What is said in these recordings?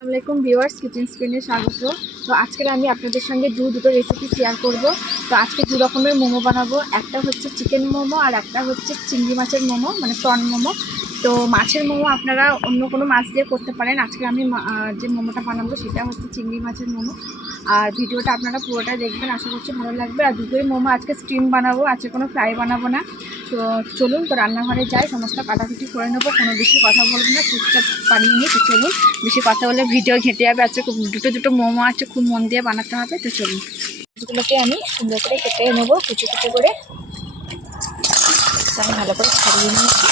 আসসালামাইকুম viewers kitchen স্ক্রিনে স্বাগত। তো আজকের আমি আপনাদের সঙ্গে দু, দুটো রেসিপি শেয়ার করব। তো আজকে দু রকমের মোমো বানাবো। একটা হচ্ছে চিকেন মোমো আর একটা হচ্ছে চিংড়ি মাছের মোমো মানে প্রন মোমো। তো মাছের মোমো আপনারা অন্য কোনো মাছ দিয়ে করতে পারেন। আজকে আমি যে মোমোটা বানাবো সেটা হচ্ছে চিংড়ি মাছের মোমো। আর ভিডিওটা আপনারা পুরোটা দেখবেন, আশা করছি ভালো লাগবে। আর দুটোই মোমো আজকে স্টিম বানাবো, আজকে কোনো ফ্রাই বানাবো না। তো চলুন, তো রান্নাঘরে যাই, সমস্ত কাটাকুটি করে নেব, কোনো বেশি কথা বলব না, চুপচাপ বানিয়ে নিই তো চলুন। বেশি কথা বলে ভিডিও ঘেঁটে যাবে, আজকে দুটো দুটো মোমো আছে, খুব মন দিয়ে বানাতে হবে, তো চলুন। এগুলোকে আমি সুন্দর করে কেটে নেব, কুচি কুচি করে। আমি ভালো করে ছাড়িয়ে নিয়েছি।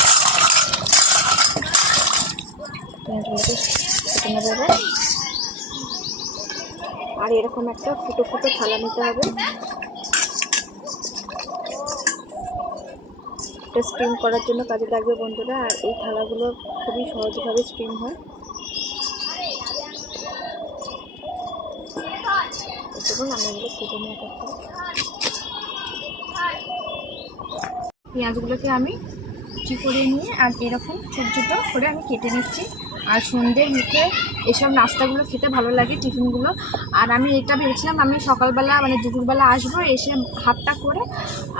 এরকম একটা ফুটো ফুটো থালা নিতে হবে। এটা স্টিম করার জন্য কাজে লাগবে বন্ধুরা, আর এই থালাগুলো খুবই সহজভাবে স্টিম হয়। কেটে পেঁয়াজগুলোকে আমি করে নিয়ে, আর এরকম ছোটো ছোটো করে আমি কেটে নিচ্ছি। আর সন্ধ্যের মুখে এসব নাস্তাগুলো খেতে ভালো লাগে, টিফিনগুলো। আর আমি এটা ভেবেছিলাম আমি সকালবেলা মানে দুপুরবেলা আসব, এসে হাতটা করে,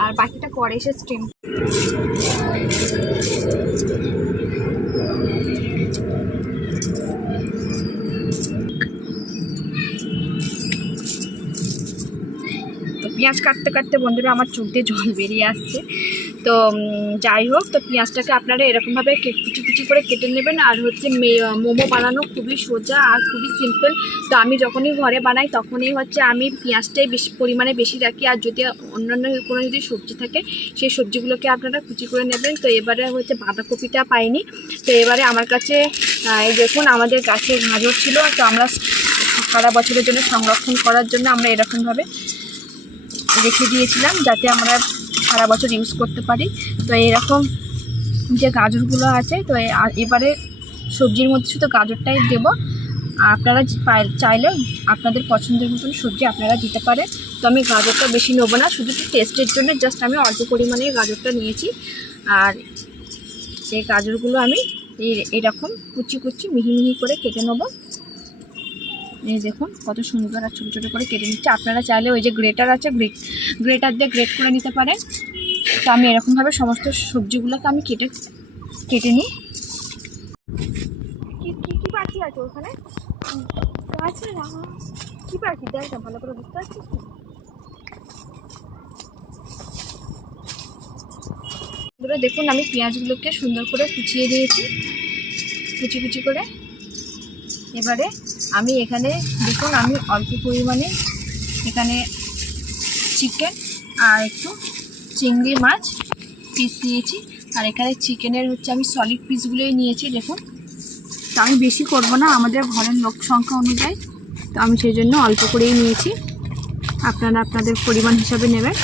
আর বাকিটা করে এসে স্টিম পেঁয়াজ কাটতে কাটতে বন্ধুরা আমার চোখ দিয়ে জল বেরিয়ে আসছে। তো যাই হোক, তো পেঁয়াজটাকে আপনারা এরকমভাবে কুচি কুচি করে কেটে নেবেন। আর হচ্ছে মোমো বানানো খুবই সোজা আর খুবই সিম্পল তো আমি যখনই ঘরে বানাই, তখনই হচ্ছে আমি পেঁয়াজটাই বেশি পরিমাণে বেশি রাখি। আর যদি অন্যান্য কোনো যদি সবজি থাকে, সেই সবজিগুলোকে আপনারা কুচি করে নেবেন। তো এবারে হচ্ছে বাঁধাকপিটা পাইনি। তো এবারে আমার কাছে দেখুন, আমাদের গাছে গাজর ছিল। তো আমরা সারা বছরের জন্য সংরক্ষণ করার জন্য আমরা এরকমভাবে রেখে দিয়েছিলাম, যাতে আমরা সারা বছর ইউজ করতে পারি। তো এরকম যে গাজরগুলো আছে, তো এবারে সবজির মধ্যে শুধু গাজরটাই দেবো। আপনারা চাইলে আপনাদের পছন্দের মতন সবজি আপনারা দিতে পারেন। তো আমি গাজরটা বেশি নেব না, শুধু টেস্টের জন্য জাস্ট আমি অল্প পরিমাণে গাজরটা নিয়েছি। আর এই গাজরগুলো আমি এরকম কুচি কুচি মিহি মিহি করে কেটে নেব। এই দেখুন, কত সুন্দর আর ছোটো ছোটো করে কেটে নিচ্ছে। আপনারা চাইলে ওই যে গ্রেটার আছে গ্রেট গ্রেটার দিয়ে গ্রেট করে নিতে পারেন। তো আমি এরকমভাবে সমস্ত সবজিগুলোকে আমি কেটে কেটে নিই। কি পাখি আছে ওখানে? আছে না? কি পাখি? দেখ না ভালো করে বুঝতে পারছিস? বন্ধুরা দেখুন আমি পেঁয়াজগুলোকে সুন্দর করে কুচিয়ে দিয়েছি কুচি কুচি করে। এবারে আমি এখানে দেখুন আমি অল্প পরিমাণে এখানে চিকেন আর একটু চিংড়ি মাছ পিস নিয়েছি। আর এখানে চিকেনের হচ্ছে আমি সলিড পিসগুলোই নিয়েছি, দেখুন। তো আমি বেশি করব না, আমাদের ঘরের লোক সংখ্যা অনুযায়ী। তো আমি সেই জন্য অল্প করেই নিয়েছি। আপনারা আপনাদের পরিমাণ হিসাবে নেবেন।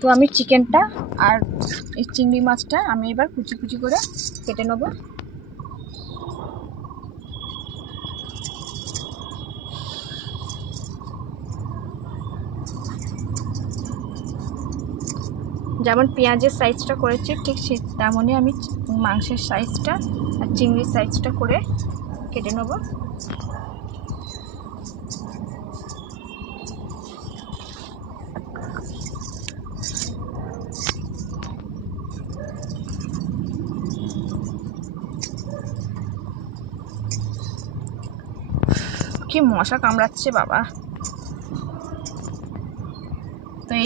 তো আমি চিকেনটা আর এই চিংড়ি মাছটা আমি এবার কুচি কুচি করে কেটে নেব। যেমন পেঁয়াজের সাইজটা করেছি, ঠিক সে তেমনই আমি মাংসের সাইজটা আর চিংড়ির সাইজটা করে কেটে নেব। কি মশা কামড়াচ্ছে বাবা।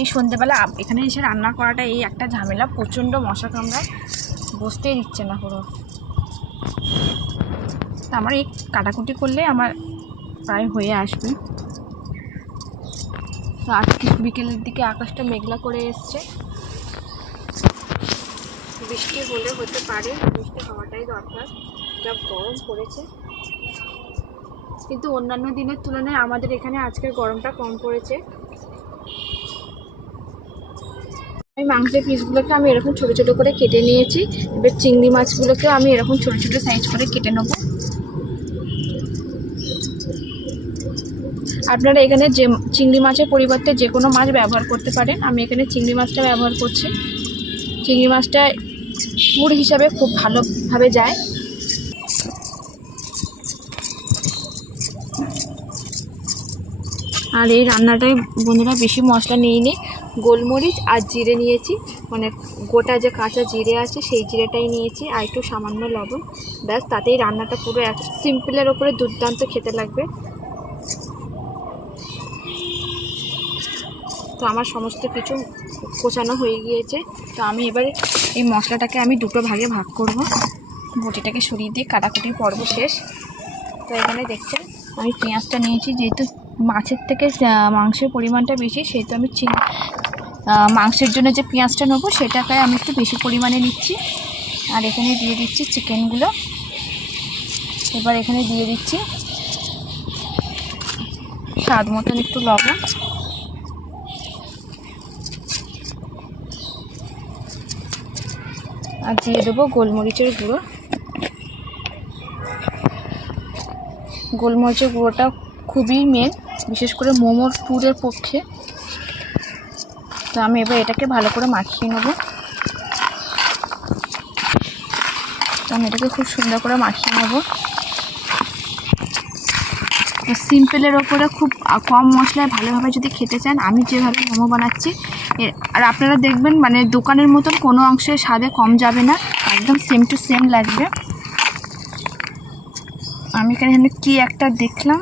এই সন্ধেবেলা এখানে এসে রান্না করাটা এই একটা ঝামেলা, প্রচণ্ড মশা কামড়ায়। বসতেই দিচ্ছে না পুরো। তো আমার এই কাটাকুটি করলে আমার প্রায় হয়ে আসবে। তো আজকে বিকেলের দিকে আকাশটা মেঘলা করে এসছে। বৃষ্টি হলে হতে পারে, বৃষ্টি হওয়াটাই দরকার। যা গরম পড়েছে। কিন্তু অন্যান্য দিনের তুলনায় আমাদের এখানে আজকের গরমটা কম পড়েছে। মাংসের পিসগুলোকে আমি এরকম ছোটো ছোটো করে কেটে নিয়েছি। এবার চিংড়ি মাছগুলোকে আমি এরকম ছোটো ছোটো সাইজ করে কেটে নেব। আপনারা এখানে যে চিংড়ি মাছের পরিবর্তে যে কোনো মাছ ব্যবহার করতে পারেন। আমি এখানে চিংড়ি মাছটা ব্যবহার করছি। চিংড়ি মাছটা পুর হিসাবে খুব ভালোভাবে যায়। আর এই রান্নাটায় বন্ধুরা বেশি মশলা নিইনি। গোলমরিচ আর জিরে নিয়েছি। মানে গোটা যে কাঁচা জিরে আছে, সেই জিরেটাই নিয়েছি আর একটু সামান্য লবণ। ব্যাস, তাতেই রান্নাটা পুরো এক সিম্পলের ওপরে দুর্দান্ত খেতে লাগবে। তো আমার সমস্ত কিছু কোচানো হয়ে গিয়েছে। তো আমি এবারে এই মশলাটাকে আমি দুটো ভাগে ভাগ করব। বটিটাকে সরিয়ে দিয়ে কাটাকুটি পর্ব শেষ। তো এখানে দেখছেন, আমি পেঁয়াজটা নিয়েছি, যেহেতু মাছের থেকে মাংসের পরিমাণটা বেশি, সেহেতু আমি মাংসের জন্য যে পেঁয়াজটা নেব, সেটাকে আমি একটু বেশি পরিমাণে নিচ্ছি। আর এখানে দিয়ে দিচ্ছি চিকেনগুলো। এবার এখানে দিয়ে দিচ্ছি স্বাদ মতন একটু লবণ। আর দিয়ে দেবো গোলমরিচের গুঁড়ো। গোলমরিচের গুঁড়োটা খুবই মেন বিশেষ করে মোমোর পুরের পক্ষে। তো আমি এবার এটাকে ভালো করে মাখিয়ে নেব। তো আমি এটাকে খুব সুন্দর করে মাখিয়ে নেব। সিম্পলের ওপরে খুব কম মশলায় ভালোভাবে যদি খেতে চান, আমি যেভাবে মোমো বানাচ্ছি আর আপনারা দেখবেন মানে দোকানের মতন কোনো অংশে স্বাদে কম যাবে না, একদম সেম টু সেম লাগবে। আমি এখানে কি একটা দেখলাম,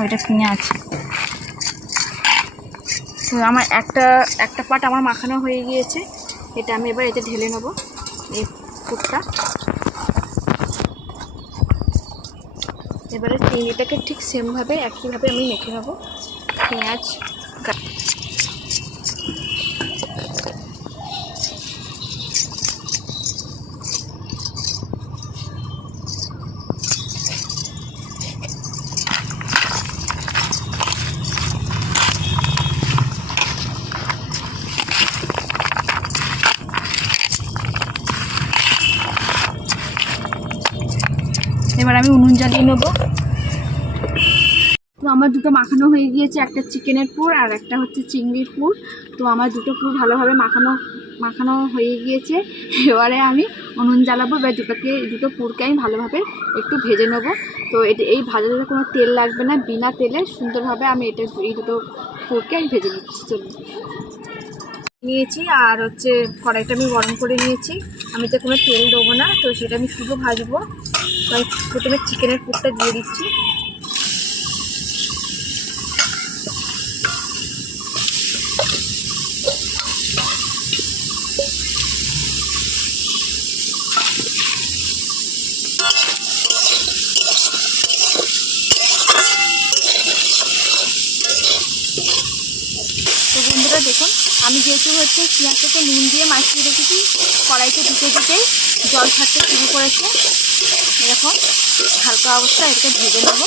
ওইটা পেঁয়াজ তো আমার একটা একটা পাট আমার মাখানো হয়ে গিয়েছে। এটা আমি এবার এতে ঢেলে নেব, এই পুরটা। এবারে চিংড়িটাকে ঠিক সেমভাবে একইভাবে আমি মেখে নেব। পেঁয়াজ গা- এবার আমি উনুন জ্বালিয়ে নেব। তো আমার দুটো মাখানো হয়ে গিয়েছে, একটা চিকেনের পুর আর একটা হচ্ছে চিংড়ির পুর। তো আমার দুটো পুর ভালোভাবে মাখানো মাখানো হয়ে গিয়েছে। এবারে আমি উনুন জ্বালাবো, এবার দুটোকে, দুটো পুরকে আমি ভালোভাবে একটু ভেজে নেব। তো এটা, এই ভাজাতে কোনো তেল লাগবে না, বিনা তেলে সুন্দরভাবে আমি এটা, এই দুটো পুরকে আমি ভেজে নিচ্ছি। চলুন। নিয়েছি আর হচ্ছে কড়াইটা আমি গরম করে নিয়েছি। আমি তো কোনো তেল দেবো না, তো সেটা আমি শুধু ভাজবো। তো প্রথমে চিকেনের পুরটা দিয়ে দিচ্ছি। দেখুন আমি যেহেতু হচ্ছে পেঁয়াজটাকে নুন দিয়ে মাখিয়ে রেখেছি, কড়াইতে দিতে দিতেই জল ছাড়তে শুরু করেছে। এরকম হালকা অবস্থা এটাকে ভেজে নেব।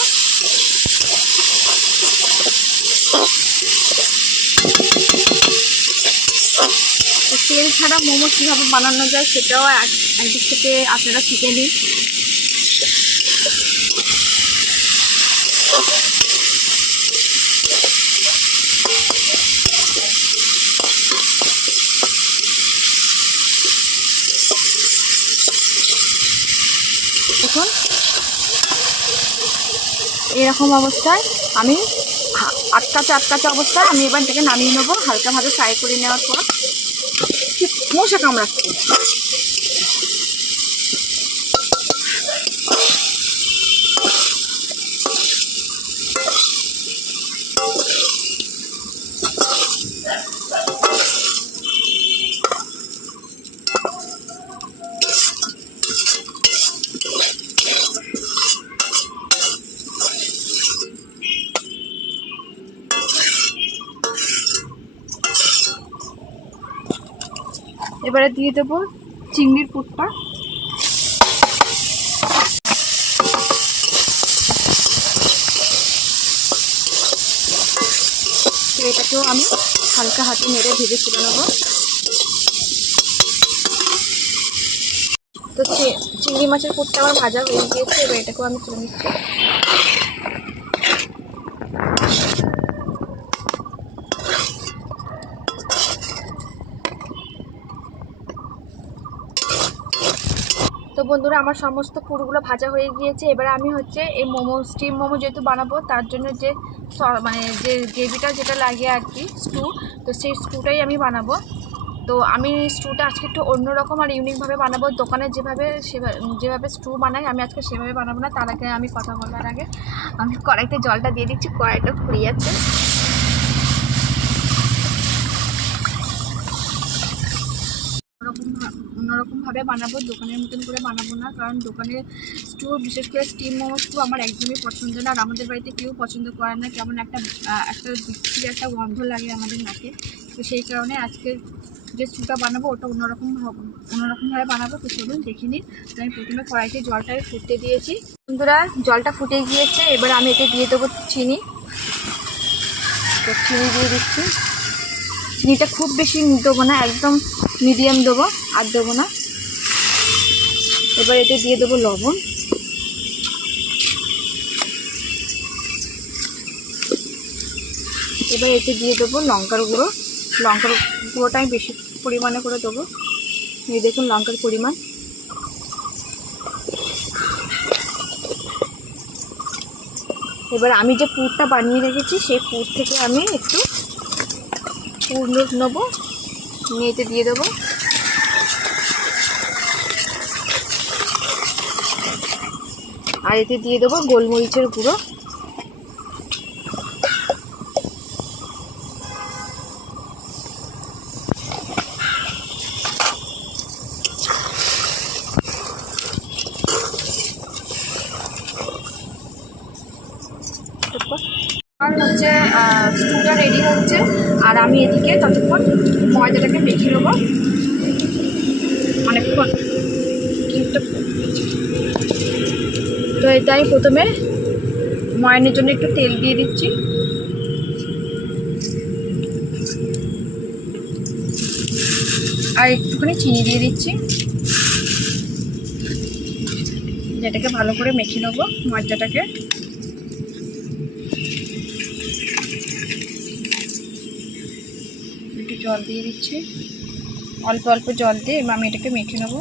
তেল ছাড়া মোমো কীভাবে বানানো যায় সেটাও এক একদিক থেকে আপনারা শিখে নিন দেখুন এরকম অবস্থায় আমি আটকাচা আটকাচা অবস্থায় আমি এবার এটাকে নামিয়ে নেব, হালকাভাবে ফ্রাই করে নেওয়ার পর। ঠিক মশা কামড়াচ্ছে। এবারে দিয়ে দেবো চিংড়ির পুরটা। এটাকেও আমি হালকা হাতে মেরে ভেজে তুলে নেব। তো চিংড়ি মাছের পুরটা আমার ভাজা হয়ে গিয়েছে, এবার এটাকেও আমি তুলে নিচ্ছি। বন্ধুরা, আমার সমস্ত পুরগুলো ভাজা হয়ে গিয়েছে। এবারে আমি হচ্ছে এই মোমো স্টিম মোমো যেহেতু বানাবো, তার জন্য যে মানে যে গ্রেভিটা যেটা লাগে আর কি স্টু তো সেই স্টুটাই আমি বানাবো। তো আমি স্টুটা আজকে একটু অন্যরকম আর ইউনিকভাবে বানাবো। দোকানে যেভাবে সেভাবে যেভাবে স্টু বানাই, আমি আজকে সেভাবে বানাবো না। তার আগে আমি কথা বলার আগে আমি কড়াইতে জলটা দিয়ে দিচ্ছি। কড়াইটা ফুরিয়ে যাচ্ছে অন্যরকম ভা- অন্যরকমভাবে বানাবো, দোকানের মতন করে বানাবো না। কারণ দোকানের স্টু বিশেষ করে স্টিম মোমো স্টু আমার একদমই পছন্দ না। আর আমাদের বাড়িতে কেউ পছন্দ করে না। কেমন একটা একটা বিচ্ছিরি একটা গন্ধ লাগে আমাদের নাকে। তো সেই কারণে আজকে যে স্টুটা বানাবো, ওটা অন্যরকম ভাব- অন্যরকমভাবে বানাবো। তো চলুন দেখে নিন তো আমি প্রথমে কড়াইতে জলটাকে ফুটতে দিয়েছি। বন্ধুরা, জলটা ফুটে গিয়েছে। এবার আমি এতে দিয়ে দেবো চিনি। তো চিনি দিয়ে দিচ্ছি। চিনিটা খুব বেশি দেবো না, একদম মিডিয়াম দেবো, আর দেবো না। এবার এতে দিয়ে দেবো লবণ। এবার এতে দিয়ে দেবো লঙ্কার গুঁড়ো। লঙ্কার গুঁড়োটা আমি বেশি পরিমাণে করে দেবো। এই দেখুন লঙ্কার পরিমাণ। এবার আমি যে পুরটা বানিয়ে রেখেছি, সেই পুর থেকে আমি একটু পুর নেব। নিয়ে এতে দিয়ে দেবো। আর এতে দিয়ে দেবো গোলমরিচের গুঁড়ো। তো আমি প্রথমে ময়নের জন্য একটু তেল দিয়ে দিচ্ছি। আর একটুখানি চিনি দিয়ে দিচ্ছি। যেটাকে ভালো করে মেখে নেব ময়দাটাকে। একটু জল দিয়ে দিচ্ছি। অল্প অল্প জল দিয়ে আমি এটাকে মেখে নেব।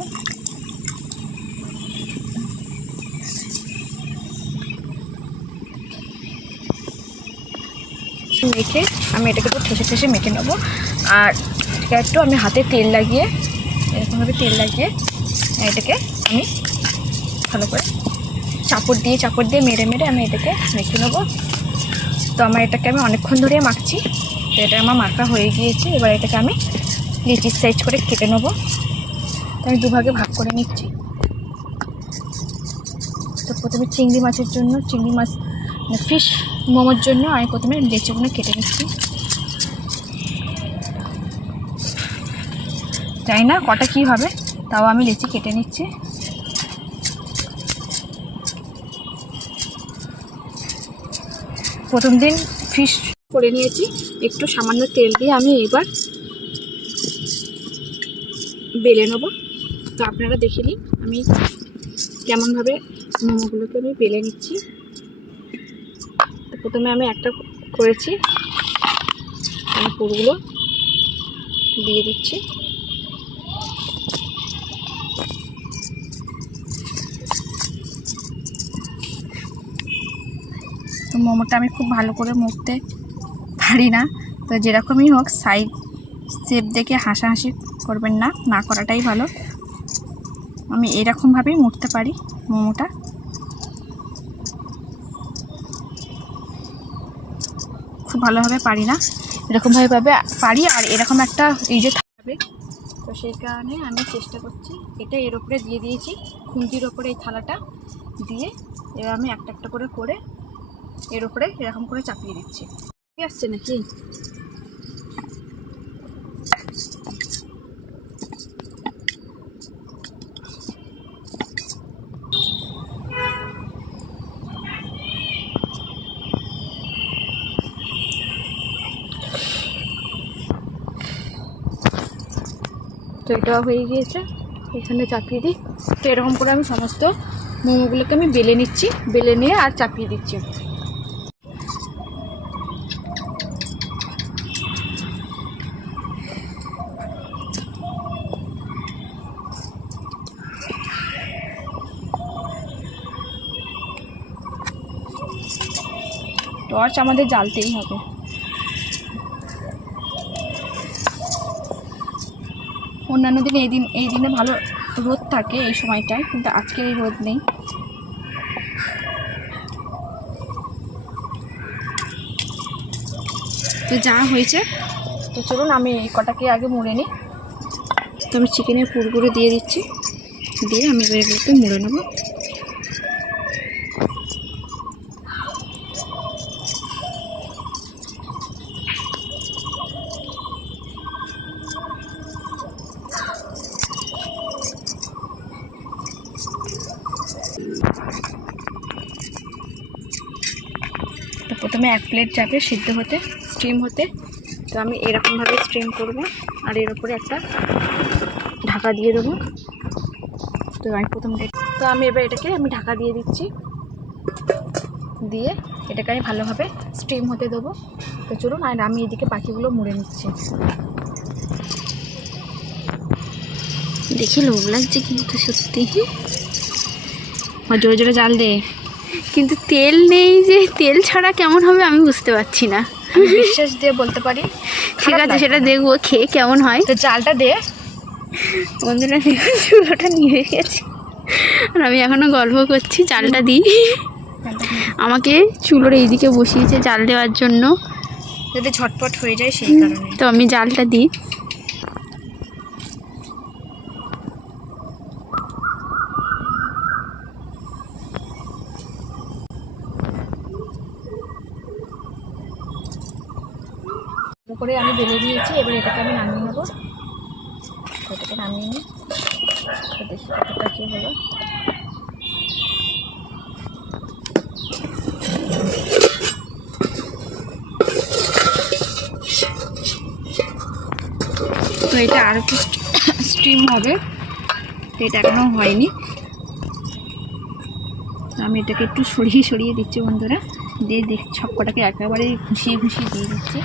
মেখে আমি এটাকে একটু ঠেসে ঠেসে মেখে নেব। আর একটু আমি হাতে তেল লাগিয়ে, এরকমভাবে তেল লাগিয়ে এটাকে আমি ভালো করে চাপড় দিয়ে চাপড় দিয়ে মেরে মেরে আমি এটাকে মেখে নেব। তো আমার এটাকে আমি অনেকক্ষণ ধরে মাখছি। তো এটা আমার মাখা হয়ে গিয়েছে। এবার এটাকে আমি লিচির সাইজ করে কেটে নেব। তো আমি দুভাগে ভাগ করে নিচ্ছি। তো প্রথমে চিংড়ি মাছের জন্য, চিংড়ি মাছ ফিশ মোমোর জন্য আমি প্রথমে লেচিগুলো কেটে নিচ্ছি। জানি না কটা কী হবে, তাও আমি লেচি কেটে নিচ্ছি। প্রথম দিন ফিশ করে নিয়েছি, একটু সামান্য তেল দিয়ে আমি এবার বেলে নেব। তো আপনারা দেখে নিন আমি কেমনভাবে মোমোগুলোকে আমি বেলে নিচ্ছি। প্রথমে আমি একটা করেছি। আমি পুরগুলো দিয়ে দিচ্ছি। তো মোমোটা আমি খুব ভালো করে মুড়তে পারি না। তো যেরকমই হোক সাইড শেপ দেখে হাসাহাসি করবেন না না করাটাই ভালো। আমি এরকমভাবেই মুড়তে পারি মোমোটা। ভালোভাবে পারি না। এরকমভাবে পাবে, পারি। আর এরকম একটা এই যে থাকবে, তো সেই কারণে আমি চেষ্টা করছি। এটা এর উপরে দিয়ে দিয়েছি, খুন্তির ওপরে এই থালাটা দিয়ে। এবার আমি একটা একটা করে করে এর উপরে এরকম করে চাপিয়ে দিচ্ছি। আসছে নাকি? দেওয়া হয়ে গিয়েছে। এখানে চাপিয়ে দিই। তো এরকম করে আমি সমস্ত মোমোগুলোকে আমি বেলে নিচ্ছি। বেলে নিয়ে আর চাপিয়ে দিচ্ছি। টর্চ আমাদের জ্বালতেই হবে। অন্যান্য দিনে এই দিন, এই দিনে ভালো রোদ থাকে এই সময়টায়, কিন্তু আজকে এই রোদ নেই। তো যা হয়েছে, তো চলুন আমি এই কটাকে আগে মুড়ে নিই। তো আমি চিকেনের পুরগুলো দিয়ে দিচ্ছি, দিয়ে আমি এগুলোকে মুড়ে নেব। প্রথমে এক প্লেট যাবে সিদ্ধ হতে স্টিম হতে। তো আমি এরকমভাবে স্টিম করব আর এর উপরে একটা ঢাকা দিয়ে দেবো। তো আমি প্রথম তো আমি এবার এটাকে আমি ঢাকা দিয়ে দিচ্ছি। দিয়ে এটাকে আমি ভালোভাবে স্টিম হতে দেবো। তো চলুন, আর আমি এদিকে পাখিগুলো মুড়ে নিচ্ছি। দেখি লোভ লাগছে কিন্তু সত্যি। জোরে জোরে জাল দে। কিন্তু তেল নেই যে তেল ছাড়া কেমন হবে আমি বুঝতে পারছি না। বিশ্বাস দিয়ে বলতে পারি। ঠিক আছে সেটা দেখব খেয়ে কেমন হয়। তো চালটা দে। বন্ধুরা চুলোটা নিয়ে গেছে। আর আমি এখনও গল্প করছি চালটা দিই। আমাকে চুলোর এইদিকে বসিয়েছে জাল দেওয়ার জন্য। যাতে ঝটপট হয়ে যায় সেই কারণে। তো আমি জালটা দিই। করে আমি বেলে দিয়েছি, এবার এটাকে আমি নামিয়ে নেব। এটাকে নামিয়ে নিই। হলো? তো এটা আর একটু স্টিম হবে এটা এখনও হয়নি। আমি এটাকে একটু সরিয়ে সরিয়ে দিচ্ছি বন্ধুরা, দিয়ে দেখ সব কটাকে একেবারে ঘুষিয়ে ঘুষিয়ে দিয়ে দিচ্ছি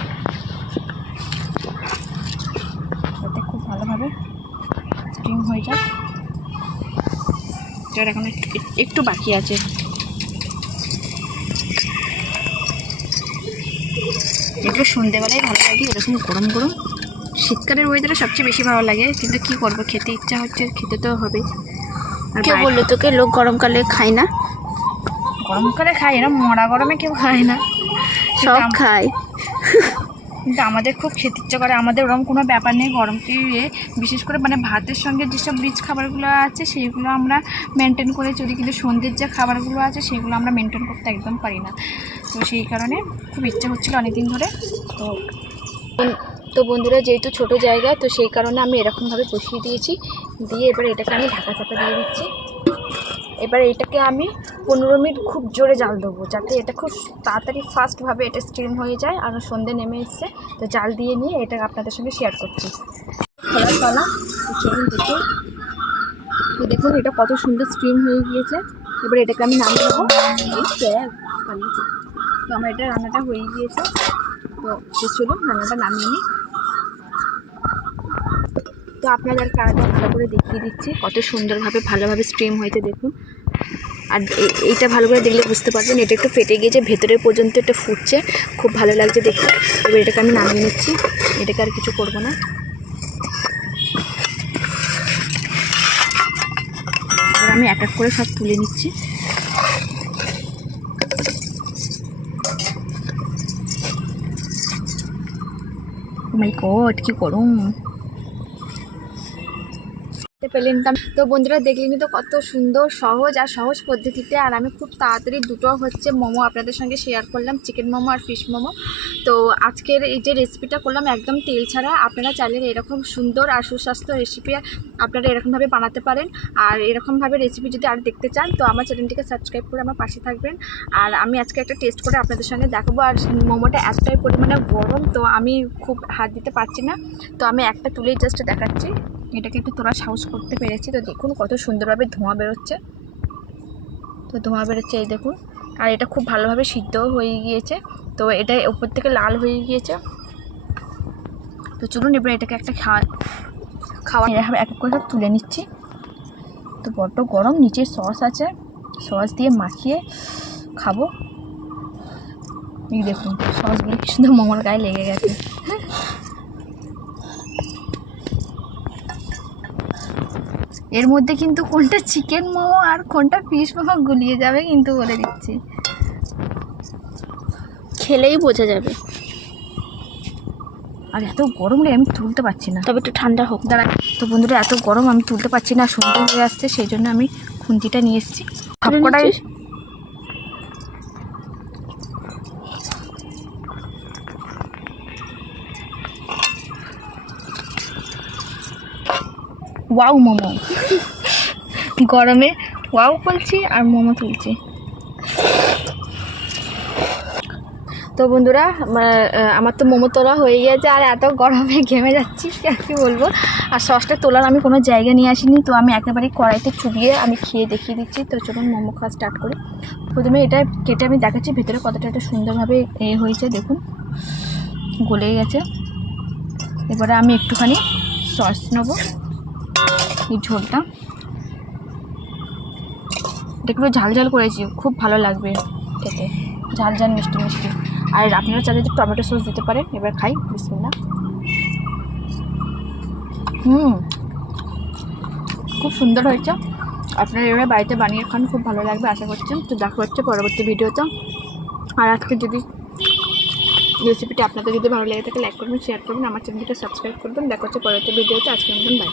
যাতে খুব ভালোভাবে স্টিম হয়ে যাক এটার এখন একটু বাকি আছে। এগুলো সন্ধেবেলায় ভালো লাগে এরকম গরম গরম। শীতকালের ওয়েদারে সবচেয়ে বেশি ভালো লাগে কিন্তু কি করব খেতে ইচ্ছা হচ্ছে খেতে তো হবে কেউ বলল তোকে লোক গরমকালে খায় না? গরমকালে খায় এরা মরা গরমে কেউ খায় না। সব খায়। কিন্তু আমাদের খুব খেতে ইচ্ছা করে আমাদের ওরকম কোনো ব্যাপার নেই গরমকে বিশেষ করে মানে ভাতের সঙ্গে যেসব রিচ খাবারগুলো আছে সেইগুলো আমরা মেনটেন করে চলি, কিন্তু সন্ধ্যের যে খাবারগুলো আছে, সেগুলো আমরা মেনটেন করতে একদম পারি না। তো সেই কারণে খুব ইচ্ছা হচ্ছিল অনেকদিন ধরে, তো তো বন্ধুরা, যেহেতু ছোট জায়গা, তো সেই কারণে আমি এরকমভাবে বসিয়ে দিয়েছি। দিয়ে এবার এটাকে আমি ঢাকা চাপা দিয়ে দিচ্ছি। এবার এটাকে আমি পনেরো মিনিট খুব জোরে জাল দেবো, যাতে এটা খুব তাড়াতাড়ি ফাস্টভাবে এটা স্টিম হয়ে যায় আর সন্ধে নেমে এসছে। তো জাল দিয়ে নিয়ে এটা আপনাদের সঙ্গে শেয়ার করছি। চলুন দেখি তো দেখুন এটা কত সুন্দর স্টিম হয়ে গিয়েছে। এবার এটাকে আমি নাম দেবো। তো আমার এটা রান্নাটা হয়ে গিয়েছে। তো চলুন, রান্নাটা নামিয়ে নিই। তো আপনাদের কাজটা ভালো করে দেখিয়ে দিচ্ছি। কত সুন্দরভাবে, ভালোভাবে স্ট্রিম হয়েছে, দেখুন। আর এইটা ভালো করে দেখলে বুঝতে পারবেন, এটা একটু ফেটে গিয়েছে ভেতরের পর্যন্ত এটা ফুটছে। খুব ভালো লাগছে দেখতে। এবার এটাকে আমি নামিয়ে নিচ্ছি। এটাকে আর কিছু করব না। এবার আমি এক এক করে সব তুলে নিচ্ছি। মাই গড, কি গরম। পেলেন তো তো বন্ধুরা দেখলেনি তো কত সুন্দর, সহজ আর সহজ পদ্ধতিতে। আর আমি খুব তাড়াতাড়ি দুটো হচ্ছে মোমো আপনাদের সঙ্গে শেয়ার করলাম চিকেন মোমো আর ফিশ মোমো। তো আজকের এই যে রেসিপিটা করলাম, একদম তেল ছাড়া। আপনারা চাইলে এরকম সুন্দর আর সুস্বাস্থ্য রেসিপি আপনারা এরকমভাবে বানাতে পারেন। আর এরকমভাবে রেসিপি যদি আর দেখতে চান, তো আমার চ্যানেলটিকে সাবস্ক্রাইব করে আমার পাশে থাকবেন। আর আমি আজকে একটা টেস্ট করে আপনাদের সঙ্গে দেখাবো, আর মোমোটা এতটাই পরিমাণে গরম, তো আমি খুব হাত দিতে পারছি না। তো আমি একটা তুলেই জাস্ট দেখাচ্ছি। এটাকে একটু তোরা সাহস করতে পেরেছি। তো দেখুন কত সুন্দরভাবে ধোঁয়া বেরোচ্ছে। তো ধোঁয়া বেরোচ্ছে এই দেখুন। আর এটা খুব ভালোভাবে সিদ্ধও হয়ে গিয়েছে। তো এটা উপর থেকে লাল হয়ে গিয়েছে। তো চলুন এবার এটাকে একটা খাওয়া খাওয়া এক এক করে তুলে নিচ্ছি। তো বড্ড গরম, নিচে সস আছে। সস দিয়ে মাখিয়ে খাব। এই দেখুন, সসগুলো কি সুন্দর মোমোর গায়ে লেগে গেছে। এর মধ্যে কিন্তু কোনটা চিকেন মোমো আর কোনটা ফিশ মোমো গুলিয়ে যাবে কিন্তু বলে দিচ্ছি। খেলেই বোঝা যাবে। আর এত গরম রে আমি তুলতে পারছি না। তবে একটু ঠান্ডা হোক। দাঁড়া তো বন্ধুরা এত গরম আমি তুলতে পারছি না সুন্দর হয়ে আসছে সেই জন্য আমি খুন্তিটা নিয়ে এসেছি। সবকটাই ওয়াও, মোমো। গরমে ওয়াও বলছি আর মোমো তুলছি। তো বন্ধুরা, আমার তো মোমো তোলা হয়ে গেছে আর এত গরমে ঘেমে যাচ্ছি, কি বলব। আর সসটা তোলার আমি কোনো জায়গা নিয়ে আসিনি, তো আমি একেবারে কড়াইতে চুবিয়ে আমি খেয়ে দেখিয়ে দিচ্ছি। তো চলুন মোমো খাওয়া স্টার্ট করি। প্রথমে এটা কেটে আমি দেখাচ্ছি ভেতরে কতটা একটা সুন্দরভাবে এ হয়েছে, দেখুন। গলে গেছে। এবারে আমি একটুখানি সস নেব। এই ঝোলটা। এটা একটু ঝাল ঝাল করেছি, খুব ভালো লাগবে খেতে। ঝাল ঝাল, মিষ্টি মিষ্টি। আর আপনারা চাইলে যে টমেটো সস দিতে পারেন, এবার খাই বিসমিল্লা হুম। খুব সুন্দর হয়েছে। আপনারা এবার বাড়িতে বানিয়ে খান, খুব ভালো লাগবে, আশা করছি। তো দেখা হচ্ছে পরবর্তী ভিডিওতে। আর আজকে যদি রেসিপিটা আপনাদের যদি ভালো লেগে থাকে, লাইক করবেন, শেয়ার করবেন, আমার চ্যানেলটা সাবস্ক্রাইব করবেন। দেখা হচ্ছে পরবর্তী ভিডিওতে, আজকের মতন বাই